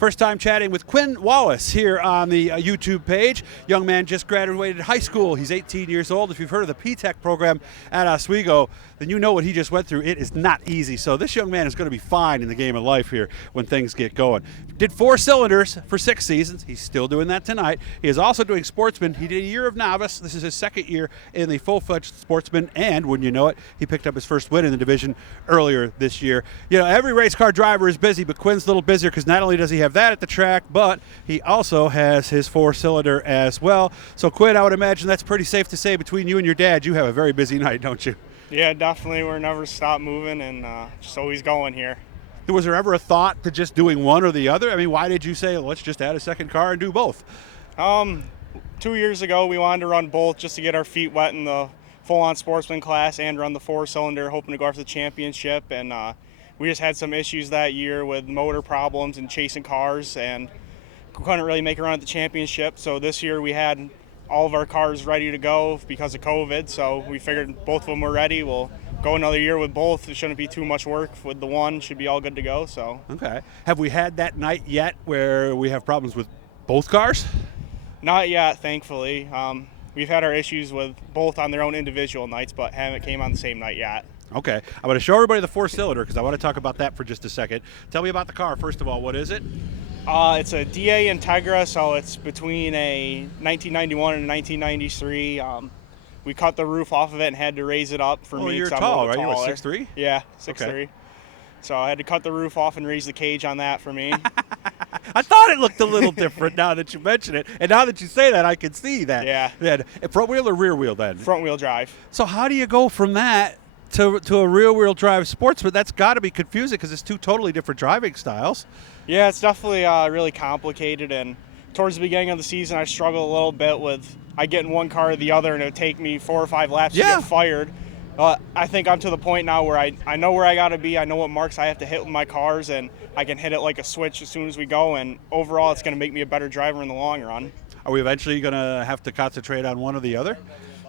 First time chatting with Quinn Wallis here on the YouTube page. Young man just graduated high school. He's 18 years old. If you've heard of the P-Tech program at Oswego, then you know what he just went through. It is not easy. So this young man is going to be fine in the game of life here when things get going. Did 4 cylinders for 6 seasons. He's still doing that tonight. He is also doing Sportsman. He did a year of novice. This is his second year in the full-fledged Sportsman, and wouldn't you know it, he picked up his first win in the division earlier this year. You know, every race car driver is busy, but Quinn's a little busier because not only does he have that at the track, but he also has his 4-cylinder as well. So Quinn, I would imagine that's pretty safe to say between you and your dad, you have a very busy night, don't you? Yeah, definitely. We're never stop moving and just always going here. Was there ever a thought to just doing one or the other? I mean, why did you say, let's just add a second car and do both? 2 years ago, we wanted to run both just to get our feet wet in the full-on Sportsman class and run the 4-cylinder, hoping to go after the championship. And we just had some issues that year with motor problems and chasing cars, and couldn't really make a run at the championship. So this year we had all of our cars ready to go because of COVID. So we figured both of them were ready. We'll go another year with both. It shouldn't be too much work with the one. Should be all good to go. So okay. Have we had that night yet where we have problems with both cars? Not yet, thankfully. We've had our issues with both on their own individual nights, but haven't came on the same night yet. Okay. I'm going to show everybody the 4-cylinder because I want to talk about that for just a second. Tell me about the car. First of all, what is it? It's a DA Integra, so it's between a 1991 and a 1993. We cut the roof off of it and had to raise it up for me. You're tall, right? Taller. You're 6'3"? Yeah, 6'3". Okay. So I had to cut the roof off and raise the cage on that for me. I thought it looked a little different now that you mention it. And now that you say that, I can see that. Yeah. Then, front wheel or rear wheel then? Front wheel drive. So how do you go from that to a rear wheel drive Sportsman? That's got to be confusing because it's two totally different driving styles. Yeah, it's definitely really complicated. And towards the beginning of the season, I struggled a little bit with I get in one car or the other, and it would take me 4 or 5 laps to get fired. I think I'm to the point now where I know where I got to be. I know what marks I have to hit with my cars, and I can hit it like a switch as soon as we go. And overall, it's going to make me a better driver in the long run. Are we eventually going to have to concentrate on one or the other?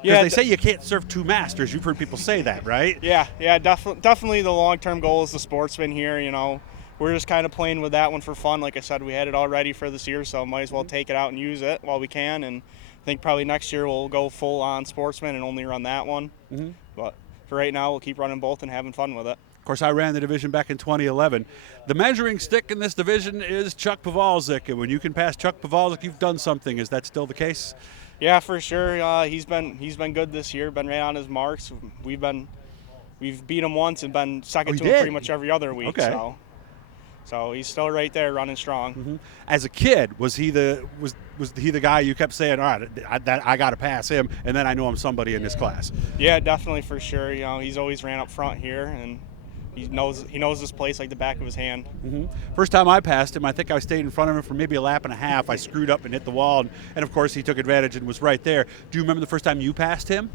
Yeah, they say you can't serve 2 masters. You've heard people say that, right? Yeah, definitely the long-term goal is the Sportsman here. You know, we're just kind of playing with that one for fun. Like I said, we had it all ready for this year, so might as well take it out and use it while we can. And I think probably next year we'll go full-on Sportsman and only run that one. Mm-hmm. But for right now, we'll keep running both and having fun with it. Of course, I ran the division back in 2011. The measuring stick in this division is Chuck Pavalczyk, and when you can pass Chuck Pavalczyk, you've done something. Is that still the case? Yeah, for sure. He's been good this year. Been right on his marks. We've beat him once and been second to him pretty much every other week. Okay. So he's still right there, running strong. Mm-hmm. As a kid, was he the guy you kept saying, all right, I got to pass him, and then I know I'm somebody in this class? Yeah, definitely, for sure. You know, he's always ran up front here, and he knows this place like the back of his hand. Mm-hmm. First time I passed him, I think I stayed in front of him for maybe a lap and a half. I screwed up and hit the wall, and of course he took advantage and was right there. Do you remember the first time you passed him?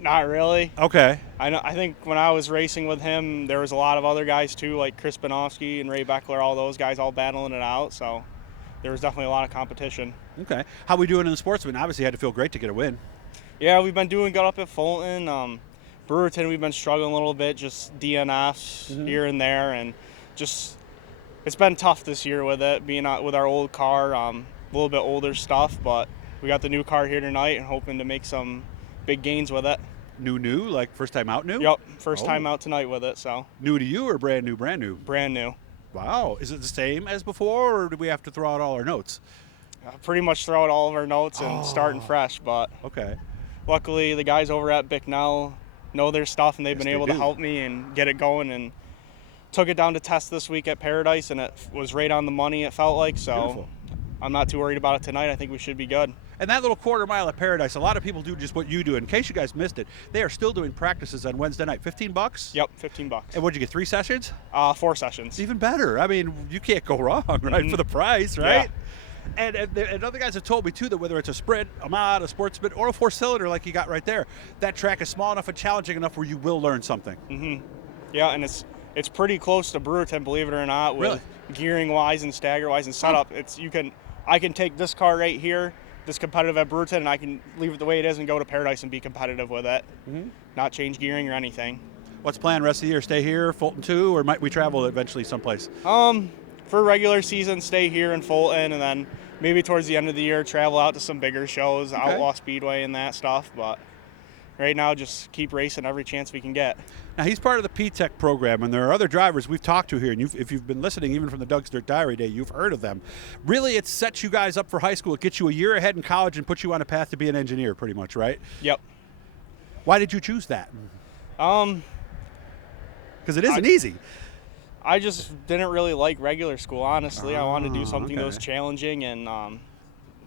Not really. Okay. I think when I was racing with him, there was a lot of other guys too, like Chris Banofsky and Ray Beckler, all those guys all battling it out. So there was definitely a lot of competition. Okay. How we doing in the Sportsman? Obviously, you had to feel great to get a win. Yeah, we've been doing good up at Fulton. Brewerton, we've been struggling a little bit, just DNFs here and there, and just it's been tough this year with it, being out with our old car, a little bit older stuff, but we got the new car here tonight and hoping to make some big gains with it. New, like first time out new? Yep, first time out tonight with it. So new to you or brand new? Brand new. Wow. Is it the same as before, or do we have to throw out all our notes? Pretty much throw out all of our notes and starting fresh, but okay. Luckily the guys over at Bicknell know their stuff, and they've been able to help me and get it going, and took it down to test this week at Paradise, and it was right on the money, it felt like. So beautiful. I'm not too worried about it tonight. I think we should be good. And that little quarter mile at Paradise, a lot of people do just what you do. In case you guys missed it, they are still doing practices on Wednesday night. $15? Yep, $15. And what'd you get, 3 sessions? 4 sessions. Even better. I mean, you can't go wrong, right, for the price, right? Yeah. And other guys have told me, too, that whether it's a sprint, a mod, a Sportsman, or a 4-cylinder like you got right there, that track is small enough and challenging enough where you will learn something. Mm-hmm. Yeah, and it's pretty close to Brewerton, believe it or not, with gearing-wise and stagger-wise and setup. I can take this car right here, this competitive at Brewerton, and I can leave it the way it is and go to Paradise and be competitive with it. Mm-hmm. Not change gearing or anything. What's planned rest of the year? Stay here, Fulton too, or might we travel eventually someplace? for regular season, stay here in Fulton, and then maybe towards the end of the year, travel out to some bigger shows, Outlaw Speedway and that stuff. But right now, just keep racing every chance we can get. Now, he's part of the P-Tech program, and there are other drivers we've talked to here, and if you've been listening even from the Doug's Dirt Diary Day, you've heard of them. Really, it sets you guys up for high school. It gets you a year ahead in college and puts you on a path to be an engineer, pretty much, right? Yep. Why did you choose that? Because it isn't easy. I just didn't really like regular school, honestly. I wanted to do something that was challenging, and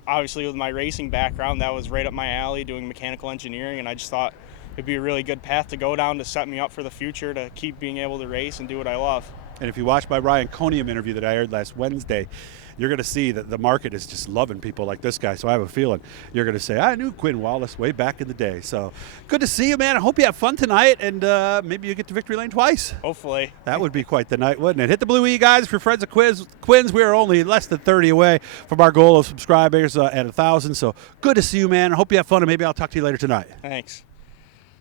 obviously with my racing background, that was right up my alley, doing mechanical engineering, and I just thought it'd be a really good path to go down to set me up for the future to keep being able to race and do what I love. And if you watch my Ryan Conium interview that I aired last Wednesday, you're going to see that the market is just loving people like this guy. So I have a feeling you're going to say, I knew Quinn Wallis way back in the day. So good to see you, man. I hope you have fun tonight, and maybe you get to victory lane twice. Hopefully. That would be quite the night, wouldn't it? Hit the Blue E, guys. If you're friends of Quinn's, we are only less than 30 away from our goal of subscribers at 1,000. So good to see you, man. I hope you have fun, and maybe I'll talk to you later tonight. Thanks.